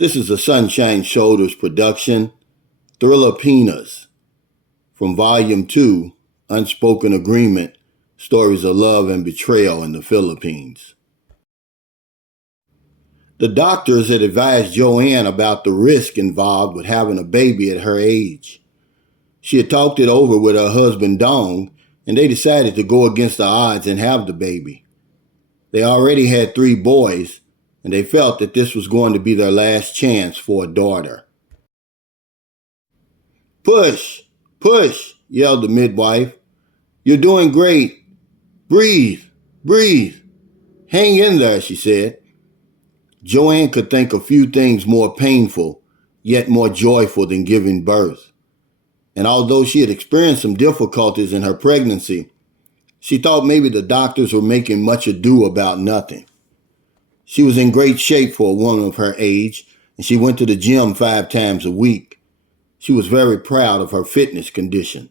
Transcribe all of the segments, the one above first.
This is a Sunshine Shoulders production, THRILLIPINAS, from Volume 2, Unspoken Agreement, Stories of Love and Betrayal in the Philippines. The doctors had advised Joanne about the risk involved with having a baby at her age. She had talked it over with her husband Dong, and they decided to go against the odds and have the baby. They already had 3 boys, and they felt that this was going to be their last chance for a daughter. "Push, push," yelled the midwife. "You're doing great. Breathe, breathe. Hang in there," she said. Joanne could think of few things more painful, yet more joyful than giving birth. And although she had experienced some difficulties in her pregnancy, she thought maybe the doctors were making much ado about nothing. She was in great shape for a woman of her age, and she went to the gym 5 times a week. She was very proud of her fitness condition.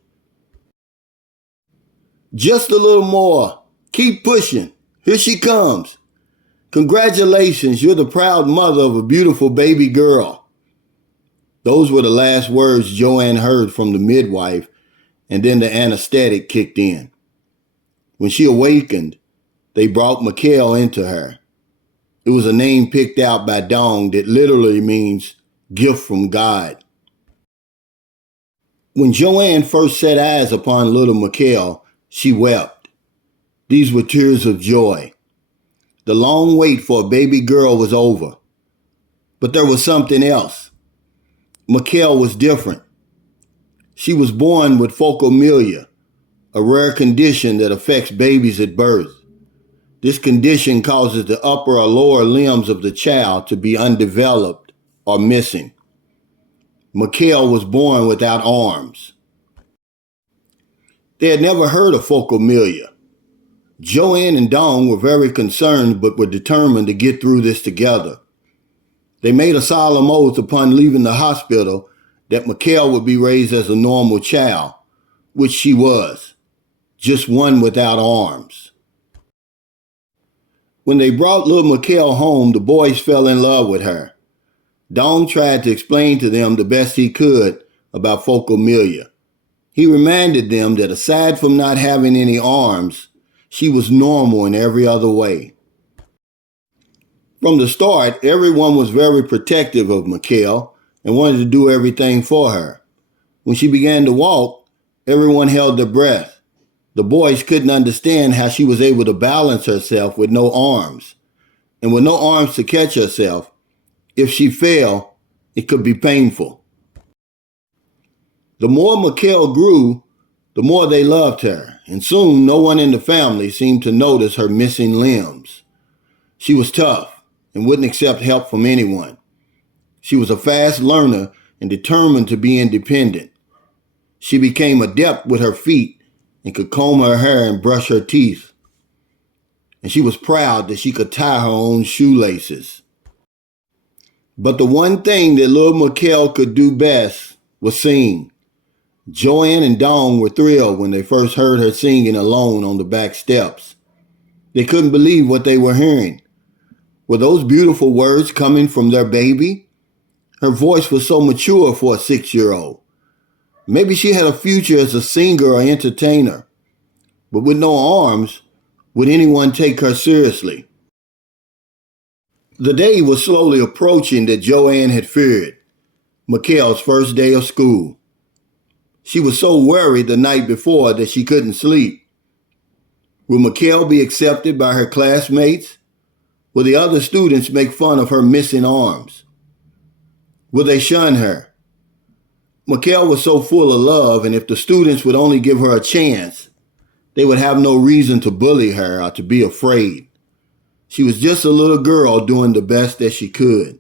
"Just a little more. Keep pushing. Here she comes. Congratulations, you're the proud mother of a beautiful baby girl." Those were the last words Joanne heard from the midwife, and then the anesthetic kicked in. When she awakened, they brought Mikhail into her. It was a name picked out by Dong that literally means gift from God. When Joanne first set eyes upon little Mikhail, she wept. These were tears of joy. The long wait for a baby girl was over. But there was something else. Mikhail was different. She was born with phocomelia, a rare condition that affects babies at birth. This condition causes the upper or lower limbs of the child to be undeveloped or missing. Mikhail was born without arms. They had never heard of phocomelia. Joanne and Dong were very concerned but were determined to get through this together. They made a solemn oath upon leaving the hospital that Mikhail would be raised as a normal child, which she was, just one without arms. When they brought little Mikhail home, the boys fell in love with her. Dong tried to explain to them the best he could about phocomelia. He reminded them that aside from not having any arms, she was normal in every other way. From the start, everyone was very protective of Mikhail and wanted to do everything for her. When she began to walk, everyone held their breath. The boys couldn't understand how she was able to balance herself with no arms. And with no arms to catch herself, if she fell, it could be painful. The more Mikhail grew, the more they loved her, and soon no one in the family seemed to notice her missing limbs. She was tough and wouldn't accept help from anyone. She was a fast learner and determined to be independent. She became adept with her feet and could comb her hair and brush her teeth. And she was proud that she could tie her own shoelaces. But the one thing that little Mikhail could do best was sing. Joanne and Dong were thrilled when they first heard her singing alone on the back steps. They couldn't believe what they were hearing. Were those beautiful words coming from their baby? Her voice was so mature for a 6-year-old. Maybe she had a future as a singer or entertainer. But with no arms, would anyone take her seriously? The day was slowly approaching that Joanne had feared, Mikhail's first day of school. She was so worried the night before that she couldn't sleep. Will Mikhail be accepted by her classmates? Will the other students make fun of her missing arms? Will they shun her? Mikhail was so full of love, and if the students would only give her a chance, they would have no reason to bully her or to be afraid. She was just a little girl doing the best that she could.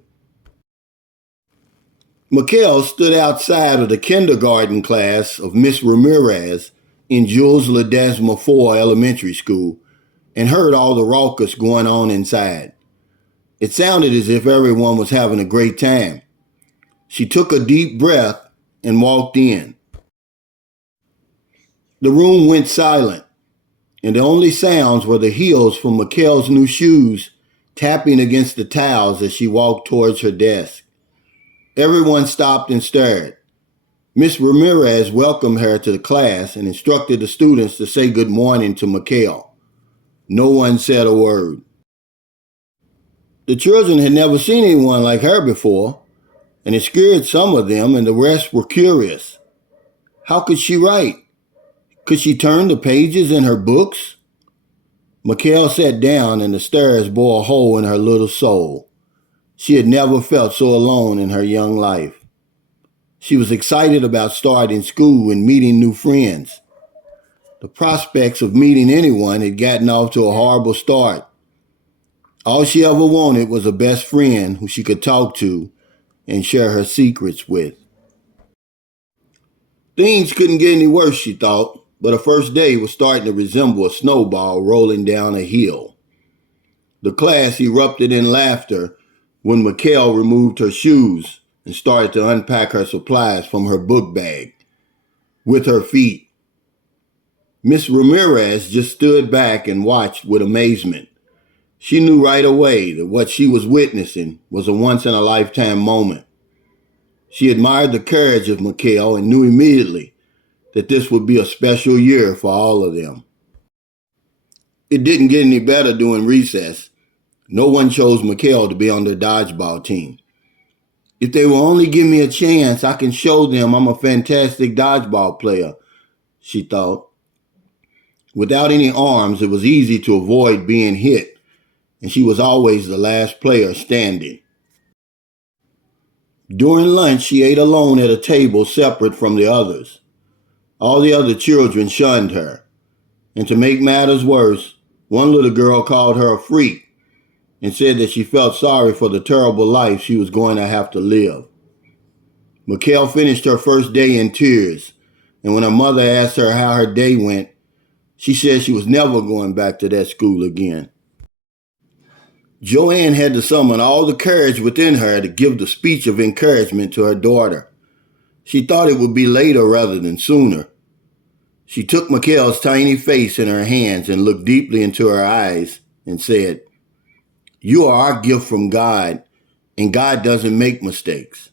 Mikhail stood outside of the kindergarten class of Miss Ramirez in Jules Ledesma IV Elementary School and heard all the raucous going on inside. It sounded as if everyone was having a great time. She took a deep breath and walked in. The room went silent, and the only sounds were the heels from Mikhail's new shoes tapping against the tiles as she walked towards her desk. Everyone stopped and stared. Miss Ramirez welcomed her to the class and instructed the students to say good morning to Mikhail. No one said a word. The children had never seen anyone like her before, and it scared some of them, and the rest were curious. How could she write? Could she turn the pages in her books? Mikhail sat down, and the stares bore a hole in her little soul. She had never felt so alone in her young life. She was excited about starting school and meeting new friends. The prospects of meeting anyone had gotten off to a horrible start. All she ever wanted was a best friend who she could talk to and share her secrets with. Things couldn't get any worse, she thought, but her first day was starting to resemble a snowball rolling down a hill. The class erupted in laughter when Mikhail removed her shoes and started to unpack her supplies from her book bag with her feet. Miss Ramirez just stood back and watched with amazement. She knew right away that what she was witnessing was a once-in-a-lifetime moment. She admired the courage of Mikhail and knew immediately that this would be a special year for all of them. It didn't get any better during recess. No one chose Mikhail to be on their dodgeball team. If they will only give me a chance, I can show them I'm a fantastic dodgeball player, she thought. Without any arms, it was easy to avoid being hit, and she was always the last player standing. During lunch, she ate alone at a table separate from the others. All the other children shunned her, and to make matters worse, one little girl called her a freak and said that she felt sorry for the terrible life she was going to have to live. Mikhail finished her first day in tears, and when her mother asked her how her day went, she said she was never going back to that school again. Joanne had to summon all the courage within her to give the speech of encouragement to her daughter. She thought it would be later rather than sooner. She took Mikhail's tiny face in her hands and looked deeply into her eyes and said, "You are our gift from God, and God doesn't make mistakes.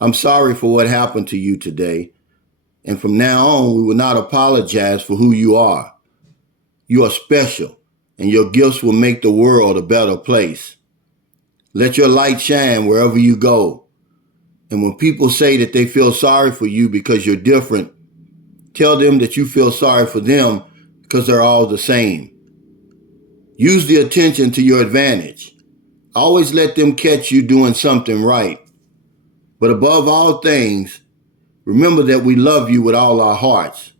I'm sorry for what happened to you today, and from now on, we will not apologize for who you are. You are special, and your gifts will make the world a better place. Let your light shine wherever you go. And when people say that they feel sorry for you because you're different, tell them that you feel sorry for them because they're all the same. Use the attention to your advantage. Always let them catch you doing something right. But above all things, remember that we love you with all our hearts.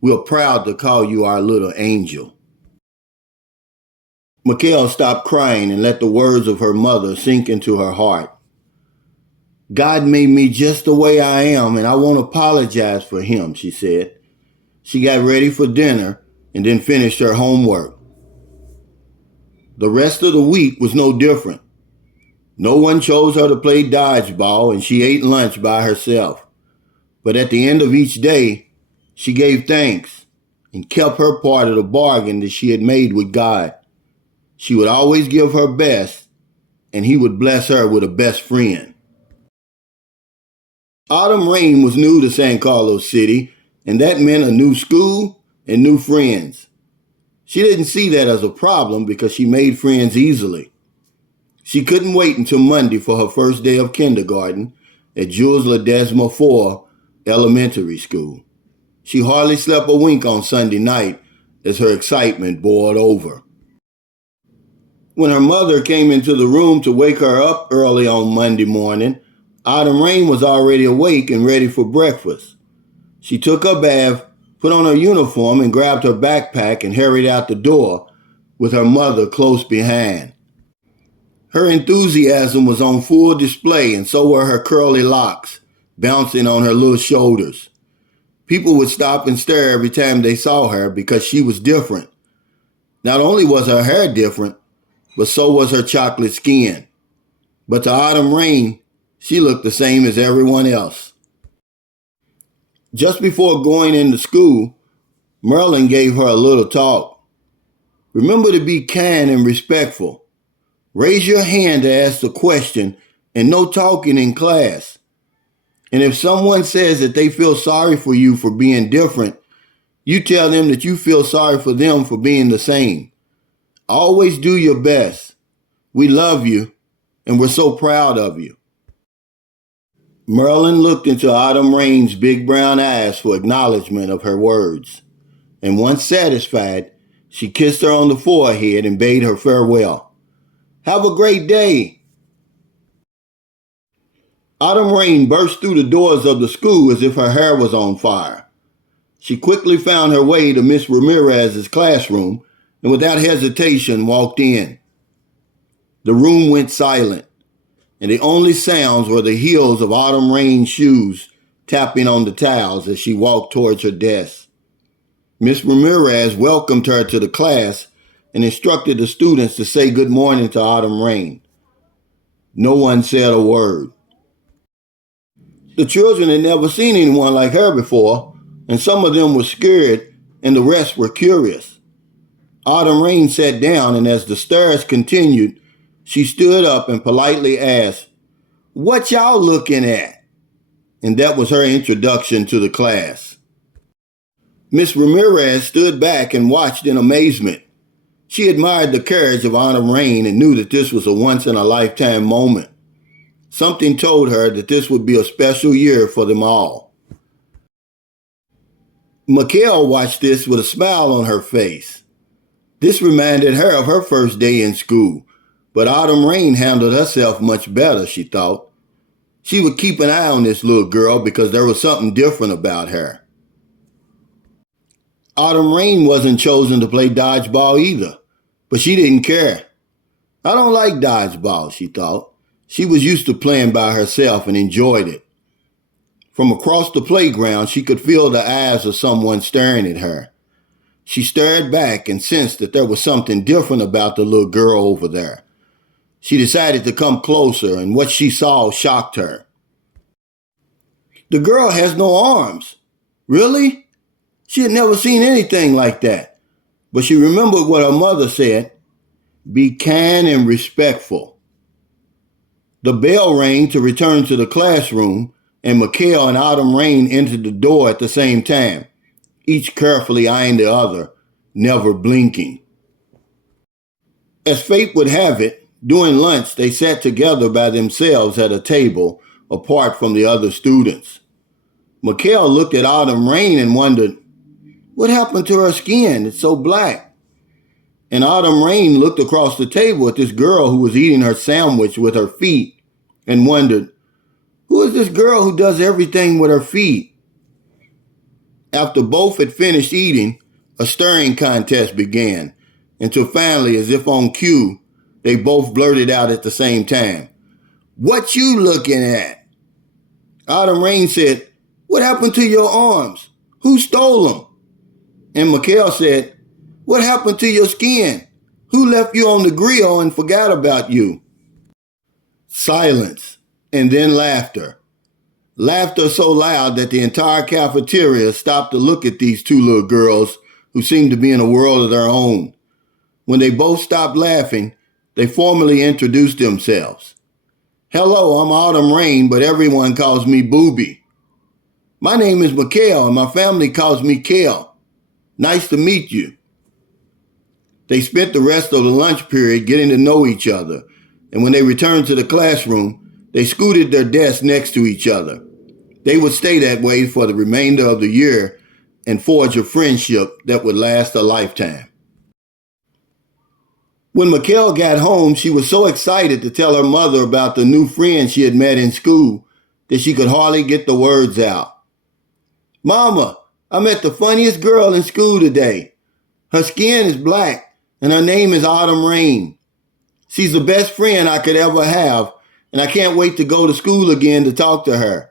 We are proud to call you our little angel." Mikhail stopped crying and let the words of her mother sink into her heart. "God made me just the way I am, and I won't apologize for him," she said. She got ready for dinner and then finished her homework. The rest of the week was no different. No one chose her to play dodgeball, and she ate lunch by herself. But at the end of each day, she gave thanks and kept her part of the bargain that she had made with God. She would always give her best, and he would bless her with a best friend. Autumn rain was new to San Carlos City, and that meant a new school and new friends. She didn't see that as a problem because she made friends easily. She couldn't wait until Monday for her first day of kindergarten at Jules Ledesma IV Elementary School. She hardly slept a wink on Sunday night as her excitement boiled over. When her mother came into the room to wake her up early on Monday morning, Autumn Rain was already awake and ready for breakfast. She took her bath, put on her uniform, and grabbed her backpack and hurried out the door with her mother close behind. Her enthusiasm was on full display, and so were her curly locks, bouncing on her little shoulders. People would stop and stare every time they saw her because she was different. Not only was her hair different, but so was her chocolate skin. But to Autumn Rain, she looked the same as everyone else. Just before going into school, Merlin gave her a little talk. "Remember to be kind and respectful. Raise your hand to ask a question and no talking in class. And if someone says that they feel sorry for you for being different, you tell them that you feel sorry for them for being the same. Always do your best. We love you, and we're so proud of you. Merlin looked into Autumn Rain's big brown eyes for acknowledgement of her words, and once satisfied, she kissed her on the forehead and bade her farewell. Have a great day. Autumn Rain burst through the doors of the school as if her hair was on fire. She quickly found her way to Miss Ramirez's classroom and without hesitation walked in. The room went silent, and the only sounds were the heels of Autumn Rain's shoes tapping on the tiles as she walked towards her desk. Miss Ramirez welcomed her to the class and instructed the students to say good morning to Autumn Rain. No one said a word. The children had never seen anyone like her before, and some of them were scared and the rest were curious. Autumn Rain sat down, and as the stares continued, she stood up and politely asked, "What y'all looking at?" And that was her introduction to the class. Miss Ramirez stood back and watched in amazement. She admired the courage of Autumn Rain and knew that this was a once-in-a-lifetime moment. Something told her that this would be a special year for them all. Mikhail watched this with a smile on her face. This reminded her of her first day in school, but Autumn Rain handled herself much better, she thought. She would keep an eye on this little girl because there was something different about her. Autumn Rain wasn't chosen to play dodgeball either, but she didn't care. I don't like dodgeball, she thought. She was used to playing by herself and enjoyed it. From across the playground, she could feel the eyes of someone staring at her. She stared back and sensed that there was something different about the little girl over there. She decided to come closer, and what she saw shocked her. The girl has no arms. Really? She had never seen anything like that. But she remembered what her mother said, "Be kind and respectful." The bell rang to return to the classroom, and Mikhail and Autumn Rain entered the door at the same time, each carefully eyeing the other, never blinking. As fate would have it, during lunch they sat together by themselves at a table, apart from the other students. Mikhail looked at Autumn Rain and wondered, what happened to her skin? It's so black. And Autumn Rain looked across the table at this girl who was eating her sandwich with her feet and wondered, who is this girl who does everything with her feet? After both had finished eating, a stirring contest began, until finally, as if on cue, they both blurted out at the same time, "What you looking at?" Autumn Rain said, "What happened to your arms? Who stole them?" And Mikhail said, "What happened to your skin? Who left you on the grill and forgot about you?" Silence, and then laughter. Laughter so loud that the entire cafeteria stopped to look at these two little girls who seemed to be in a world of their own. When they both stopped laughing, they formally introduced themselves. "Hello, I'm Autumn Rain, but everyone calls me Booby." "My name is Mikhail, and my family calls me Kale. Nice to meet you." They spent the rest of the lunch period getting to know each other, and when they returned to the classroom, they scooted their desks next to each other. They would stay that way for the remainder of the year and forge a friendship that would last a lifetime. When Mikhail got home, she was so excited to tell her mother about the new friend she had met in school that she could hardly get the words out. "Mama, I met the funniest girl in school today. Her skin is black, and her name is Autumn Rain. She's the best friend I could ever have, and I can't wait to go to school again to talk to her.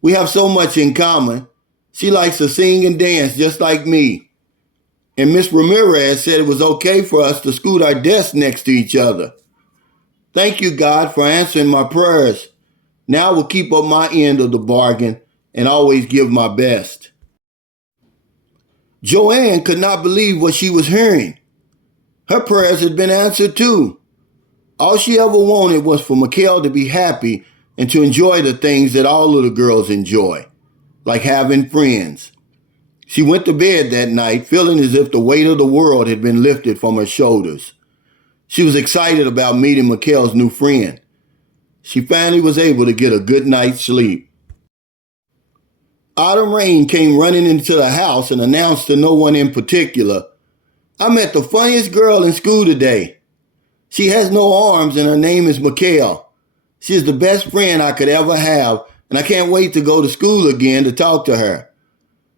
We have so much in common. She likes to sing and dance just like me. And Miss Ramirez said it was okay for us to scoot our desks next to each other. Thank you, God, for answering my prayers. Now I will keep up my end of the bargain and always give my best." Joanne could not believe what she was hearing. Her prayers had been answered too. All she ever wanted was for Mikhail to be happy and to enjoy the things that all little girls enjoy, like having friends. She went to bed that night feeling as if the weight of the world had been lifted from her shoulders. She was excited about meeting Mikhail's new friend. She finally was able to get a good night's sleep. Autumn Rain came running into the house and announced to no one in particular, "I met the funniest girl in school today. She has no arms and her name is Mikhail. She is the best friend I could ever have, and I can't wait to go to school again to talk to her.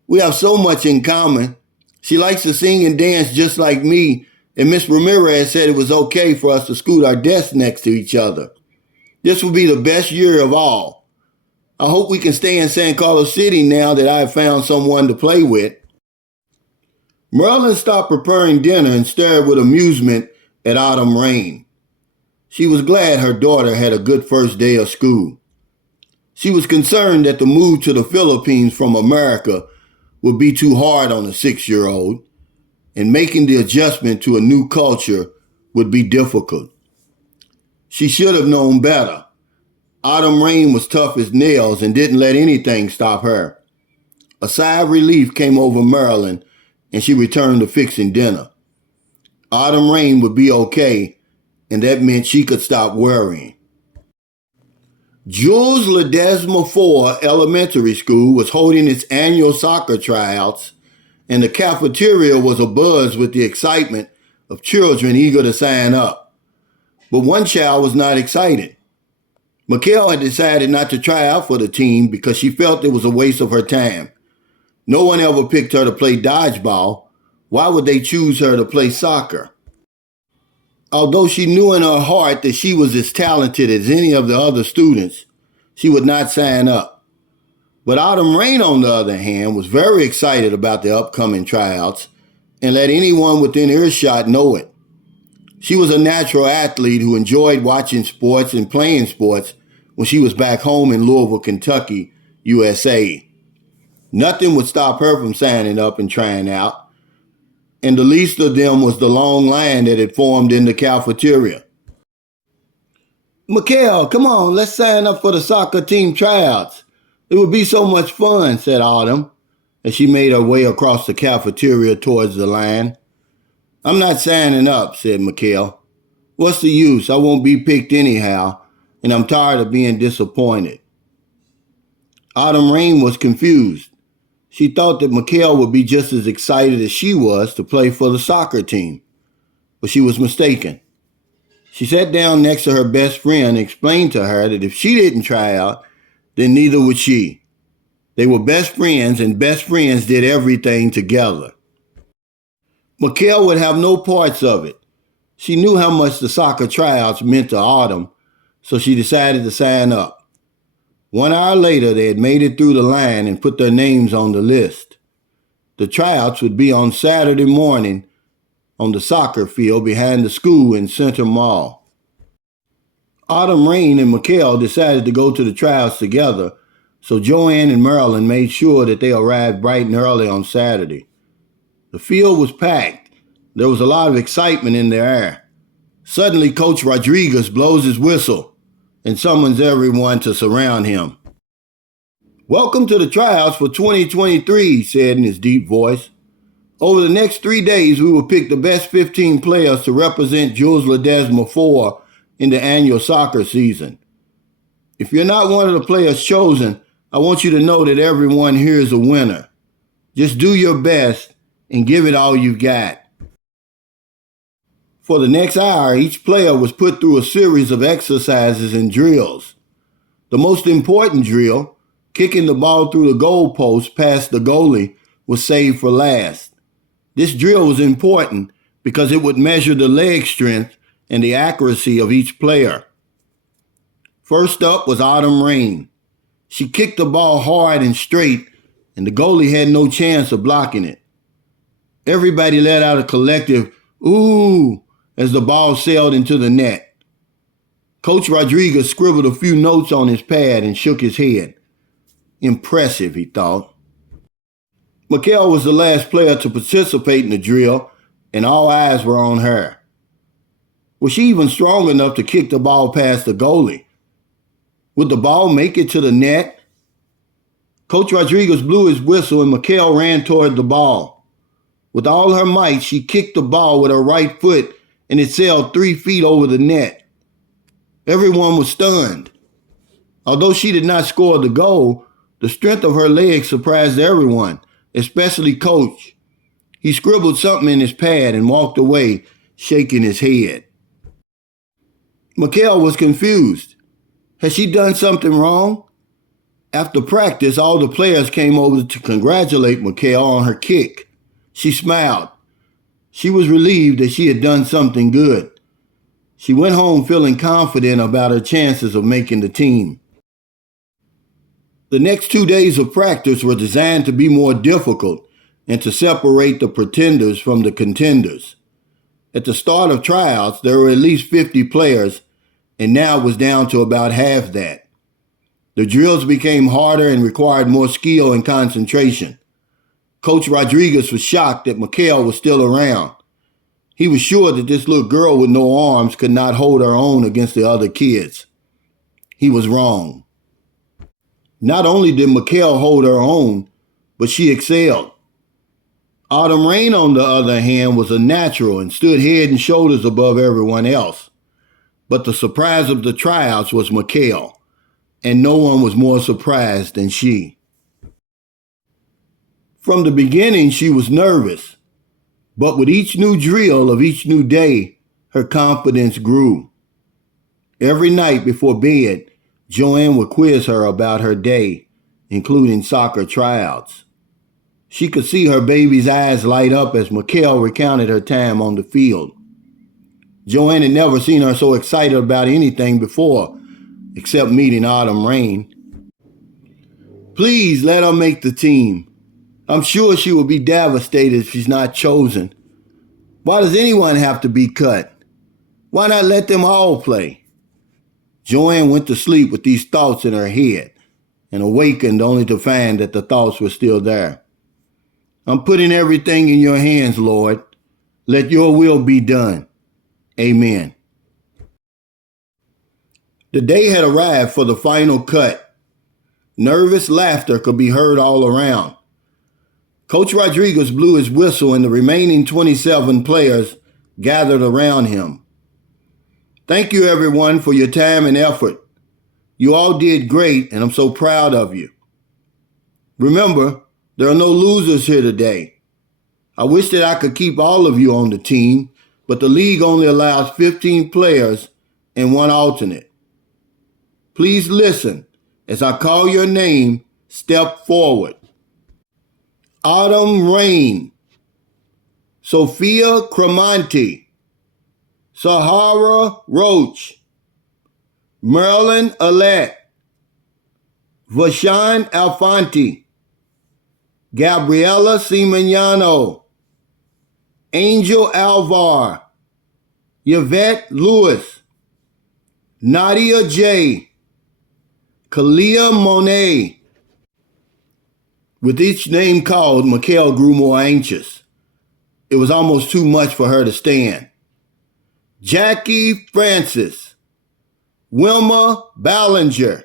We have so much in common. She likes to sing and dance just like me, and Miss Ramirez said it was okay for us to scoot our desks next to each other. This will be the best year of all. I hope we can stay in San Carlos City now that I have found someone to play with." Merlin stopped preparing dinner and stared with amusement at Autumn Rain. She was glad her daughter had a good first day of school. She was concerned that the move to the Philippines from America would be too hard on a 6-year-old, and making the adjustment to a new culture would be difficult. She should have known better. Autumn Rain was tough as nails and didn't let anything stop her. A sigh of relief came over Marilyn, and she returned to fixing dinner. Autumn Rain would be okay, and that meant she could stop worrying. Jules Ledesma IV Elementary School was holding its annual soccer tryouts, and the cafeteria was abuzz with the excitement of children eager to sign up. But one child was not excited. Mikhail had decided not to try out for the team because she felt it was a waste of her time. No one ever picked her to play dodgeball. Why would they choose her to play soccer? Although she knew in her heart that she was as talented as any of the other students, she would not sign up. But Autumn Rain, on the other hand, was very excited about the upcoming tryouts and let anyone within earshot know it. She was a natural athlete who enjoyed watching sports and playing sports when she was back home in Louisville, Kentucky, USA. Nothing would stop her from signing up and trying out, and the least of them was the long line that had formed in the cafeteria. "Mikhail, come on, let's sign up for the soccer team tryouts. It would be so much fun," said Autumn, as she made her way across the cafeteria towards the line. "I'm not signing up," said Mikhail. "What's the use? I won't be picked anyhow, and I'm tired of being disappointed." Autumn Rain was confused. She thought that Mikhail would be just as excited as she was to play for the soccer team, but she was mistaken. She sat down next to her best friend and explained to her that if she didn't try out, then neither would she. They were best friends, and best friends did everything together. Mikhail would have no parts of it. She knew how much the soccer tryouts meant to Autumn, so she decided to sign up. 1 hour later, they had made it through the line and put their names on the list. The tryouts would be on Saturday morning on the soccer field behind the school in Center Mall. Autumn Rain and Mikhail decided to go to the tryouts together, so Joanne and Marilyn made sure that they arrived bright and early on Saturday. The field was packed. There was a lot of excitement in the air. Suddenly, Coach Rodriguez blows his whistle and summons everyone to surround him. "Welcome to the tryouts for 2023, he said in his deep voice. "Over the next 3 days, we will pick the best 15 players to represent Jules Ledesma IV in the annual soccer season. If you're not one of the players chosen, I want you to know that everyone here is a winner. Just do your best and give it all you've got." For the next hour, each player was put through a series of exercises and drills. The most important drill, kicking the ball through the goalpost past the goalie, was saved for last. This drill was important because it would measure the leg strength and the accuracy of each player. First up was Autumn Rain. She kicked the ball hard and straight, and the goalie had no chance of blocking it. Everybody let out a collective "ooh" as the ball sailed into the net. Coach Rodriguez scribbled a few notes on his pad and shook his head. Impressive, he thought. Mikhail was the last player to participate in the drill, and all eyes were on her. Was she even strong enough to kick the ball past the goalie? Would the ball make it to the net? Coach Rodriguez blew his whistle and Mikhail ran toward the ball. With all her might, she kicked the ball with her right foot and it sailed 3 feet over the net. Everyone was stunned. Although she did not score the goal, the strength of her legs surprised everyone, especially Coach. He scribbled something in his pad and walked away, shaking his head. Mikhail was confused. Had she done something wrong? After practice, all the players came over to congratulate Mikhail on her kick. She smiled. She was relieved that she had done something good. She went home feeling confident about her chances of making the team. The next 2 days of practice were designed to be more difficult and to separate the pretenders from the contenders. At the start of tryouts, there were at least 50 players, and now it was down to about half that. The drills became harder and required more skill and concentration. Coach Rodriguez was shocked that Mikhail was still around. He was sure that this little girl with no arms could not hold her own against the other kids. He was wrong. Not only did Mikhail hold her own, but she excelled. Autumn Rain, on the other hand, was a natural and stood head and shoulders above everyone else. But the surprise of the tryouts was Mikhail, and no one was more surprised than she. From the beginning, she was nervous, but with each new drill of each new day, her confidence grew. Every night before bed, Joanne would quiz her about her day, including soccer tryouts. She could see her baby's eyes light up as Mikhail recounted her time on the field. Joanne had never seen her so excited about anything before, except meeting Autumn Rain. Please let her make the team. I'm sure she will be devastated if she's not chosen. Why does anyone have to be cut? Why not let them all play? Joanne went to sleep with these thoughts in her head and awakened only to find that the thoughts were still there. I'm putting everything in your hands, Lord. Let your will be done. Amen. The day had arrived for the final cut. Nervous laughter could be heard all around. Coach Rodriguez blew his whistle and the remaining 27 players gathered around him. Thank you, everyone, for your time and effort. You all did great, and I'm so proud of you. Remember, there are no losers here today. I wish that I could keep all of you on the team, but the league only allows 15 players and 1 alternate. Please listen. As I call your name, step forward. Autumn Rain, Sophia Cremonti, Sahara Roach, Marilyn Alette, Vashan Alfanti, Gabriela Simoniano, Angel Alvar, Yvette Lewis, Nadia J, Kalia Monet. With each name called, Mikhail grew more anxious. It was almost too much for her to stand. Jackie Francis, Wilma Ballinger,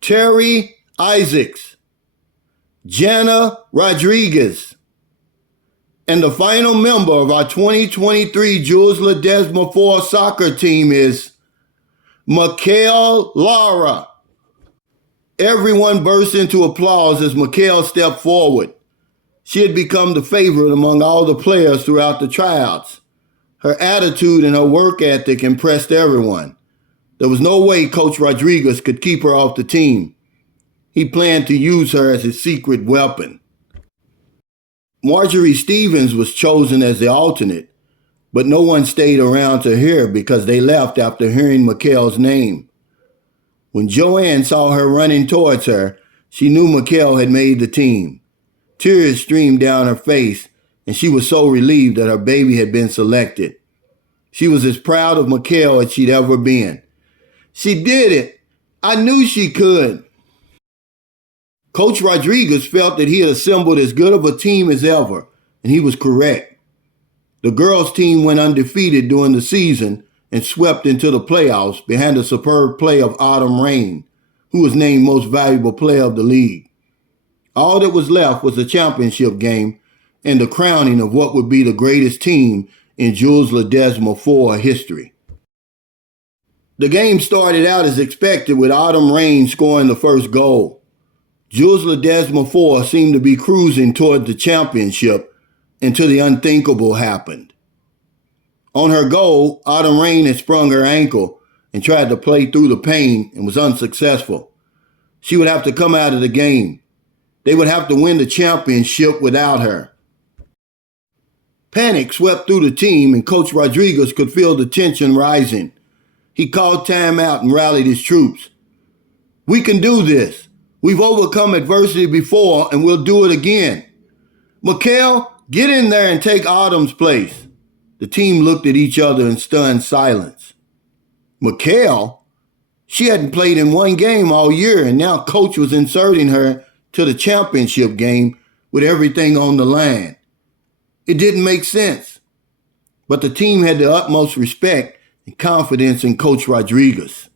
Terry Isaacs, Jana Rodriguez, and the final member of our 2023 Jules Ledesma 4 soccer team is Mikhail Lara. Everyone burst into applause as Mikhail stepped forward. She had become the favorite among all the players throughout the tryouts. Her attitude and her work ethic impressed everyone. There was no way Coach Rodriguez could keep her off the team. He planned to use her as his secret weapon. Marjorie Stevens was chosen as the alternate, but no one stayed around to hear because they left after hearing Mikhail's name. When Joanne saw her running towards her, she knew Mikhail had made the team. Tears streamed down her face, and she was so relieved that her baby had been selected. She was as proud of Mikhail as she'd ever been. She did it! I knew she could! Coach Rodriguez felt that he had assembled as good of a team as ever, and he was correct. The girls' team went undefeated during the season and swept into the playoffs behind a superb play of Autumn Rain, who was named Most Valuable Player of the league. All that was left was a championship game and the crowning of what would be the greatest team in Jules Ledesma IV history. The game started out as expected with Autumn Rain scoring the first goal. Jules Ledesma IV seemed to be cruising toward the championship until the unthinkable happened. On her goal, Autumn Rain had sprung her ankle and tried to play through the pain and was unsuccessful. She would have to come out of the game. They would have to win the championship without her. Panic swept through the team and Coach Rodriguez could feel the tension rising. He called timeout and rallied his troops. "We can do this. We've overcome adversity before and we'll do it again. Mikhail, get in there and take Autumn's place." The team looked at each other in stunned silence. Mikhail? She hadn't played in one game all year, and now Coach was inserting her to the championship game with everything on the line. It didn't make sense. But the team had the utmost respect and confidence in Coach Rodriguez.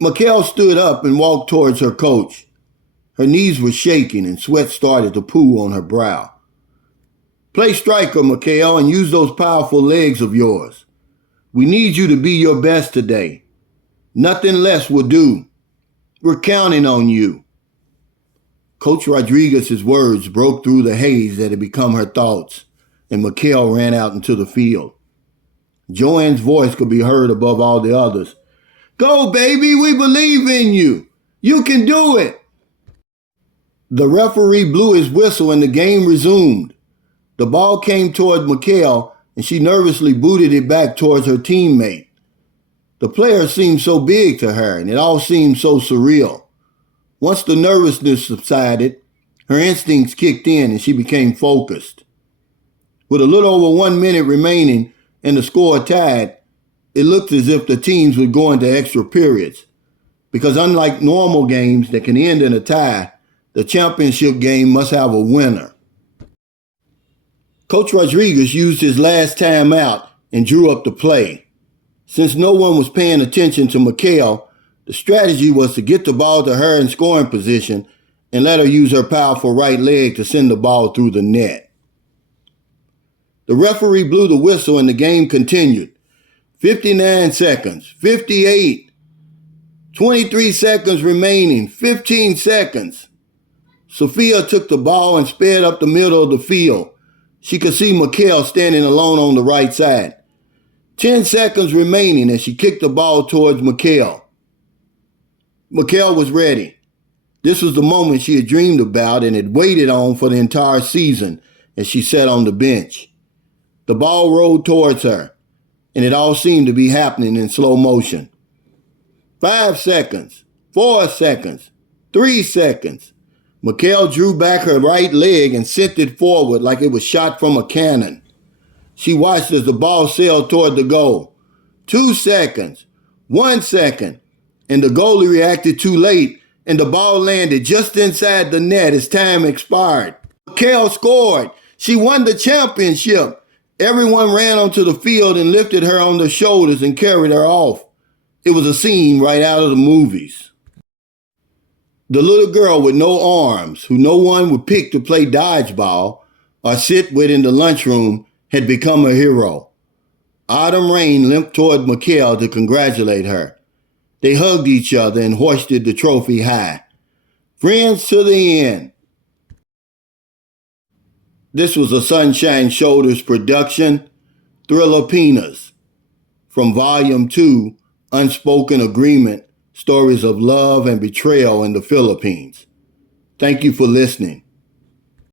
Mikhail stood up and walked towards her coach. Her knees were shaking and sweat started to pool on her brow. "Play striker, Mikhail, and use those powerful legs of yours. We need you to be your best today. Nothing less will do. We're counting on you." Coach Rodriguez's words broke through the haze that had become her thoughts, and Mikhail ran out into the field. Joanne's voice could be heard above all the others. "Go, baby, we believe in you. You can do it." The referee blew his whistle and the game resumed. The ball came toward Mikhail and she nervously booted it back towards her teammate. The player seemed so big to her and it all seemed so surreal. Once the nervousness subsided, her instincts kicked in and she became focused. With a little over 1 minute remaining and the score tied, it looked as if the teams would go into extra periods. Because unlike normal games that can end in a tie, the championship game must have a winner. Coach Rodriguez used his last time out and drew up the play. Since no one was paying attention to Mikhail, the strategy was to get the ball to her in scoring position and let her use her powerful right leg to send the ball through the net. The referee blew the whistle and the game continued. 59 seconds, 58, 23 seconds remaining, 15 seconds. Sophia took the ball and sped up the middle of the field. She could see Mikhail standing alone on the right side. 10 seconds remaining and she kicked the ball towards Mikhail. Mikhail was ready. This was the moment she had dreamed about and had waited on for the entire season as she sat on the bench. The ball rolled towards her, and it all seemed to be happening in slow motion. 5 seconds, 4 seconds, 3 seconds. Mikhail drew back her right leg and sent it forward like it was shot from a cannon. She watched as the ball sailed toward the goal. 2 seconds, 1 second, and the goalie reacted too late, and the ball landed just inside the net as time expired. Mikhail scored. She won the championship. Everyone ran onto the field and lifted her on their shoulders and carried her off. It was a scene right out of the movies. The little girl with no arms, who no one would pick to play dodgeball or sit with in the lunchroom, had become a hero. Autumn Rain limped toward Mikhail to congratulate her. They hugged each other and hoisted the trophy high. Friends to the end. This was a Sunshine Shoulders production, THRILLIPINAS, from Volume 2, Unspoken Agreement, Stories of Love and Betrayal in the Philippines. Thank you for listening.